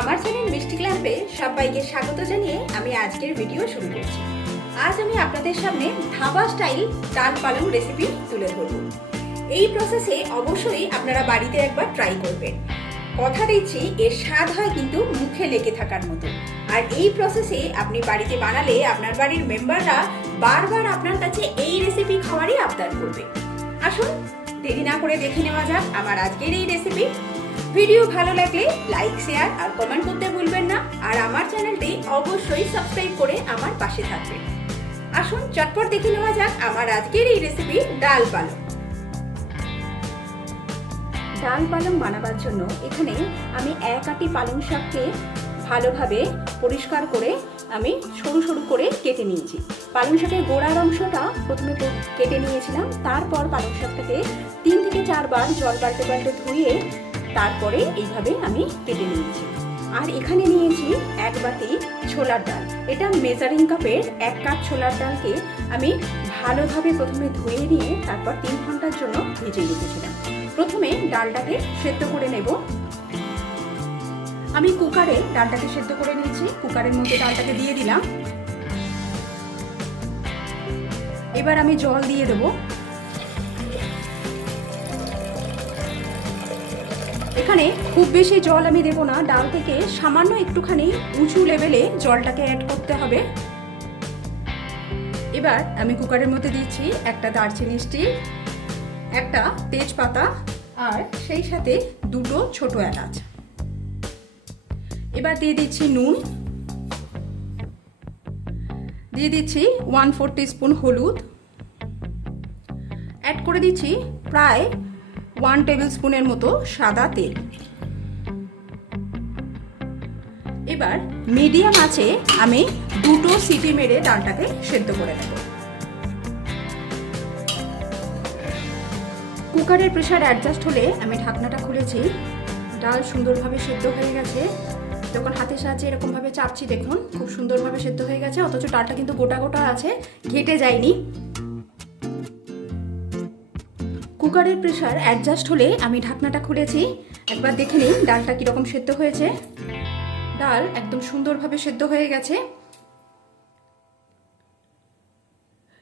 আমার চ্যানেল মিষ্টি ক্ল্যাম্পে সবাইকে স্বাগত জানিয়ে আমি আজকের ভিডিও শুরু করছি। আজ আমি আপনাদের সামনে ধাবা স্টাইল ডাল পালং রেসিপি তুলে ধরব। এই প্রসেসে অবশ্যই আপনারা বাড়িতে একবার ট্রাই করবেন। কথা দিচ্ছি এর স্বাদ হয় কিন্তু মুখে লেগে থাকার মতো। আর এই প্রসেসে আপনি বাড়িতে বানালে আপনার বাড়ির মেম্বাররা বারবার আপনার কাছে এই রেসিপি খাওয়ারই আবদার করবে। আসুন দেরি না করে দেখে নেওয়া যাক আমার আজকের এই রেসিপি। ভিডিও ভালো লাগলে লাইক, শেয়ার আর কমেন্ট করতে ভুলবেন না। আর আমার চ্যানেলটি অবশ্যই সাবস্ক্রাইব করে আমার পাশে থাকবেন। আসুন চটপট দেখে নেওয়া যাক আমার আজকের এই রেসিপি ডাল পালং। ডাল পালং বানাবার জন্য এখানে আমি এক আটি পালং শাককে ভালোভাবে পরিষ্কার করে আমি সরু সরু করে কেটে নিয়েছি। পালং শাকের গোড়ার অংশটা প্রথমে কেটে নিয়েছিলাম, তারপর পালং শাকটাকে 3 থেকে 4 বার জল পাল্টে পাল্টে ধুয়ে তারপরে এইভাবে আমি কেটে নিয়েছি। আর এখানে নিয়েছি 1 বাটি ছোলার ডাল। এটা মেজারিং কাপের 1 কাপ ছোলার ডালকে আমি ভালোভাবে প্রথমে ধুয়ে নিয়ে তারপর 3 ঘন্টার জন্য ভিজিয়ে রেখেছিলাম। প্রথমে ডালটাকে সেদ্ধ করে নেব। আমি কুকারে ডালটাকে সেদ্ধ করে নিয়েছি। কুকারের মধ্যে ডালটাকে দিয়ে দিলাম। এবার আমি জল দিয়ে দেবো। এখানে খুব বেশি জল আমি দেব না, ডাল থেকে সামান্য একটুখানি উঁচু লেভেলে জলটাকে অ্যাড করতে হবে। এবার আমি কুকারের মধ্যে দিচ্ছি একটা দারচিনি স্টিক, একটা তেজপাতা আর সেই সাথে 2টো ছোট এলাচ। এবার দিয়ে দিচ্ছি নুন, দিয়ে দিচ্ছি 1/4 টিস্পুন হলুদ, অ্যাড করে দিচ্ছি প্রায় 1 টেবিল স্পুনের মতো সাদা তেল। এবার মিডিয়াম আঁচে আমি 2টো সিটি মেরে ডালটাকে সেদ্ধ করে নেব। কুকারের প্রেসার অ্যাডজাস্ট হলে আমি ঢাকনাটা খুলেছি। ডাল সুন্দরভাবে সেদ্ধ হয়ে গেছে। যখন হাতের সাহায্যে এরকমভাবে চাপছি দেখুন খুব সুন্দরভাবে সেদ্ধ হয়ে গেছে, অথচ ডালটা কিন্তু গোটা গোটা আছে, ঘেটে যায়নি। কুকারের প্রেসার অ্যাডজাস্ট হলে আমি ঢাকনাটা খুলেছি। একবার দেখে নিন ডালটা কীরকম সেদ্ধ হয়েছে। ডাল একদম সুন্দরভাবে সেদ্ধ হয়ে গেছে।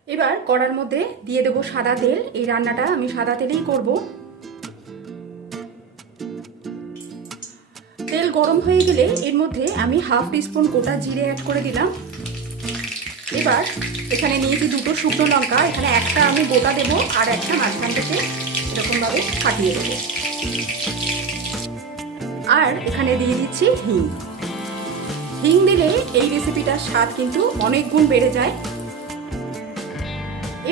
এবার কড়ার মধ্যে দিয়ে দেবো সাদা তেল। এই রান্নাটা আমি সাদা তেলেই করব। তেল গরম হয়ে গেলে এর মধ্যে আমি 1/2 টিস্পুন গোটা জিরে অ্যাড করে দিলাম। এবার এখানে নিয়েছি 2টো শুকনো লঙ্কা। এখানে একটা আমি গোটা দেবো আর একটা মাঝখান থেকে এরকমভাবে ফাটিয়ে দেবো। আর এখানে দিয়ে দিচ্ছি হিং। হিং দিলে এই রেসিপিটার স্বাদ কিন্তু অনেক গুণ বেড়ে যায়।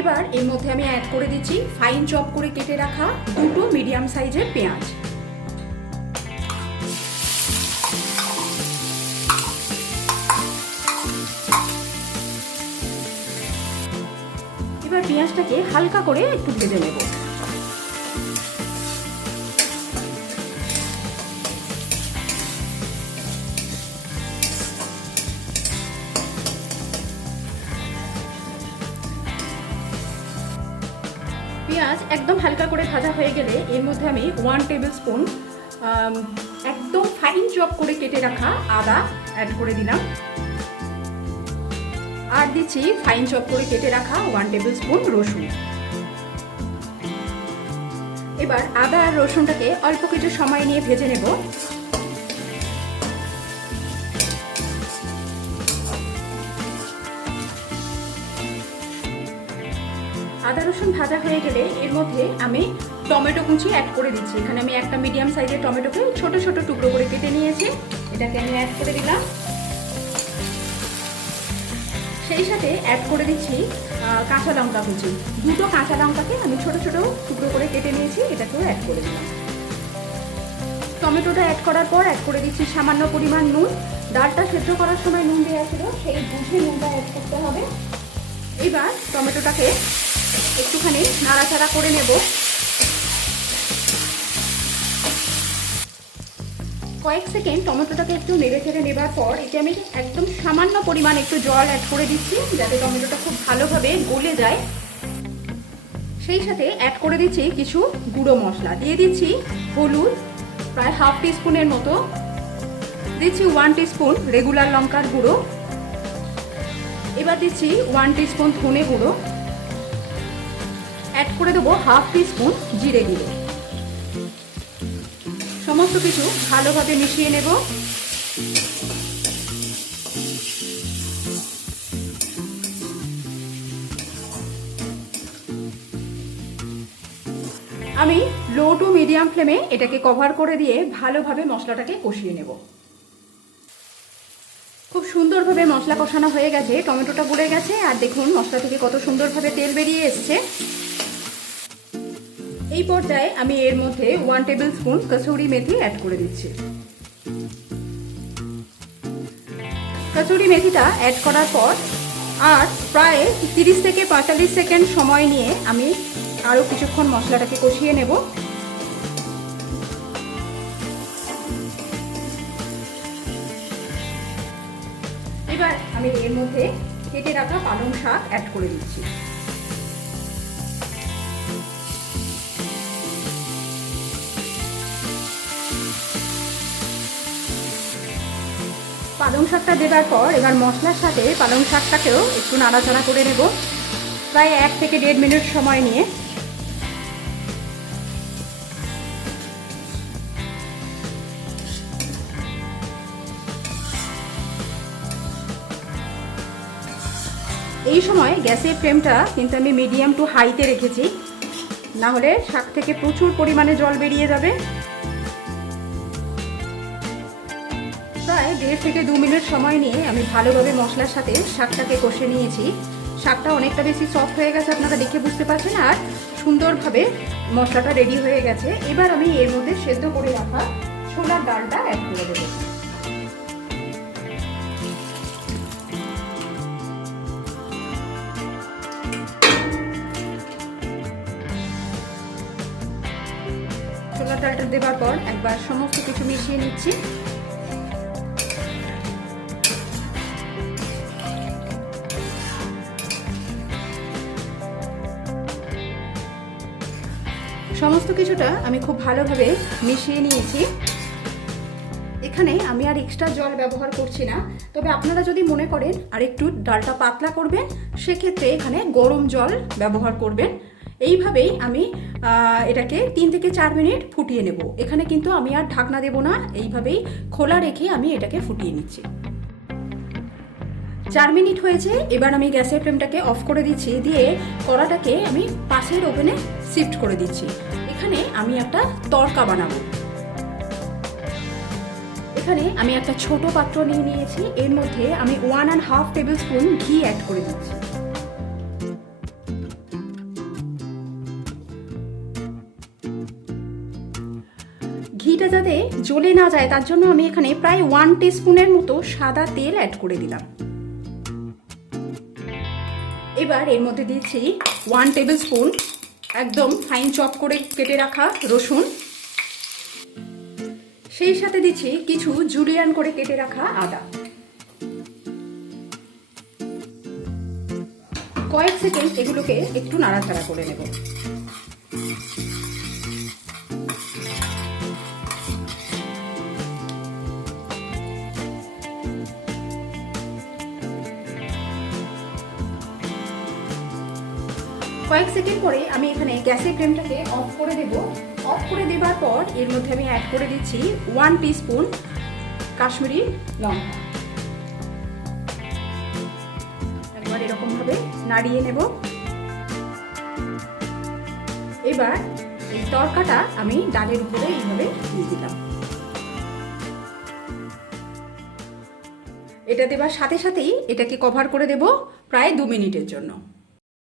এবার এর মধ্যে আমি অ্যাড করে দিচ্ছি ফাইন চপ করে কেটে রাখা 2টো মিডিয়াম সাইজের পেঁয়াজ। এবার পেঁয়াজটাকে হালকা করে একটু ভেজে নেব। পেঁয়াজ একদম হালকা করে ভাজা হয়ে গেলে এর মধ্যে আমি 1 টেবিল স্পুন একদম ফাইন চপ করে কেটে রাখা আদা অ্যাড করে দিলাম। আর দিচ্ছি ফাইন চপ করে কেটে রাখা 1 টেবিল স্পুন রসুন। এবার আদা আর রসুনটাকে অল্প কিছু সময় নিয়ে ভেজে নেব। আদা রসুন ভাজা হয়ে গেলে এর মধ্যে আমি টমেটো কুচি অ্যাড করে দিচ্ছি। এখানে আমি একটা মিডিয়াম সাইজের টমেটোকে ছোট ছোট টুকরো করে কেটে নিয়েছি, এটাকে আমি অ্যাড করে দিলাম। সেই সাথে অ্যাড করে দিচ্ছি কাঁচা লঙ্কা কুচি। 2টো কাঁচা লঙ্কাকে আমি ছোট ছোট টুকরো করে কেটে নিয়েছি, এটাকেও অ্যাড করে দিলাম। টমেটোটা অ্যাড করার পর অ্যাড করে দিচ্ছি সামান্য পরিমাণ নুন। ডালটা সেদ্ধ করার সময় নুন দেওয়া ছিল, সেই বুঝে নুনটা অ্যাড করতে হবে। এবার টমেটোটাকে একটুখানি নাড়াচাড়া করে নেব। কয়েক সেকেন্ড টমেটোটাকে একটু নেড়ে চেড়ে নেবার পর এতে আমি একদম সামান্য পরিমাণ একটু জল অ্যাড করে দিচ্ছি, যাতে টমেটোটা খুব ভালোভাবে গলে যায়। সেই সাথে অ্যাড করে দিচ্ছি কিছু গুঁড়ো মশলা। দিয়ে দিচ্ছি হলুদ প্রায় 1/2 টিস্পুনের মতো, দিচ্ছি 1 টিস্পুন রেগুলার লঙ্কার গুঁড়ো। এবার দিচ্ছি 1 টিস্পুন ধনে গুঁড়ো। অ্যাড করে দেবো হাফ টিস্পুন জিরে গুঁড়ো। সমস্ত কিছু ভালোভাবে মিশিয়ে নেব। আমি লো টু মিডিয়াম ফ্লেমে এটাকে কভার করে দিয়ে ভালোভাবে মশলাটাকে কষিয়ে নেব। খুব সুন্দরভাবে মশলা কষানো হয়ে গেছে, টমেটোটা গলে গেছে, আর দেখুন মশলা থেকে কত সুন্দরভাবে তেল বেরিয়ে এসছে। এই পর্যায়ে আমি এর মধ্যে 1 table spoon kasuri methi add করে দিচ্ছি। কসুরি মেথিটা অ্যাড করার পর আর প্রায় 30 থেকে 45 সেকেন্ড সময় নিয়ে আমি আরও কিছুক্ষণ মশলাটাকে কষিয়ে নেব। এবার আমি এর মধ্যে কেটে রাখা পালং শাক অ্যাড করে দিচ্ছি। পালং শাকটা দেওয়ার পর এবার মশলার সাথে পালং শাকটাকেও একটু নাড়াচাড়া করে নেব, প্রায় 1 থেকে 1.5 মিনিট সময় নিয়ে। এই সময় গ্যাসের ফ্লেমটা কিন্তু আমি মিডিয়াম টু হাইতে রেখেছি, না হলে শাক থেকে প্রচুর পরিমাণে জল বেরিয়ে যাবে। প্রায় 1.5 থেকে 2 মিনিট সময় নিয়ে আমি ভালোভাবে মশলার সাথে শাকটাকে কষে নিয়েছি। শাকটা অনেকটা বেশি সফট হয়ে গেছে, আপনারা দেখে বুঝতে পারছেন, আর সুন্দরভাবে মশলাটা রেডি হয়ে গেছে। এবার আমি এর মধ্যে সেদ্ধ করে রাখা ছোলার ডালটা অ্যাড করে দেবো। ছোলার ডালটা দেওয়ার পর একবার সমস্ত কিছু মিশিয়ে নিচ্ছি। সমস্ত কিছুটা আমি খুব ভালোভাবে মিশিয়ে নিয়েছি। এখানে আমি আর এক্সট্রা জল ব্যবহার করছি না, তবে আপনারা যদি মনে করেন আর একটু ডালটা পাতলা করবেন, সেক্ষেত্রে এখানে গরম জল ব্যবহার করবেন। এইভাবেই আমি এটাকে 3 থেকে 4 মিনিট ফুটিয়ে নেব। এখানে কিন্তু আমি আর ঢাকনা দেব না, এইভাবেই খোলা রেখে আমি এটাকে ফুটিয়ে নিচ্ছি। 4 মিনিট হয়েছে, এবার আমি গ্যাসের ফ্লেমটাকে অফ করে দিচ্ছি, দিয়ে কড়াটাকে আমি পাশের ওভেনে শিফট করে দিচ্ছি। এখানে আমি একটা তড়কা বানাবো। এখানে আমি একটা ছোট পাত্র নিয়ে নিয়েছি, এর মধ্যে আমি 1.5 টেবিল স্পুন ঘি অ্যাড করে দিচ্ছি। ঘিটা যাতে জ্বলে না যায় তার জন্য আমি এখানে প্রায় 1 টিস্পুনের মতো সাদা তেল অ্যাড করে দিলাম। এবার এর মধ্যে দিচ্ছি 1 টেবিল স্পুন একদম ফাইন চপ করে কেটে রাখা রসুন, সেই সাথে দিচ্ছি কিছু জুলিয়ান করে কেটে রাখা আদা। কয়েক সেকেন্ড এগুলোকে একটু নাড়াচাড়া করে নেব। কয়েক সেকেন্ড পরে আমি এখানে গ্যাসের ফ্লেমটাকে অফ করে দেব। অফ করে দেওয়ার পর এর মধ্যে আমি অ্যাড করে দিচ্ছি 1 টিস্পুন কাশ্মীরি লঙ্কা। একবার এরকমভাবে নাড়িয়ে নেব। এবার এই তড়কাটা আমি ডালের উপরে এইভাবে দিয়ে দিলাম। এটা দেবার সাথে সাথেই এটাকে কভার করে দেব প্রায় 2 মিনিটের জন্য।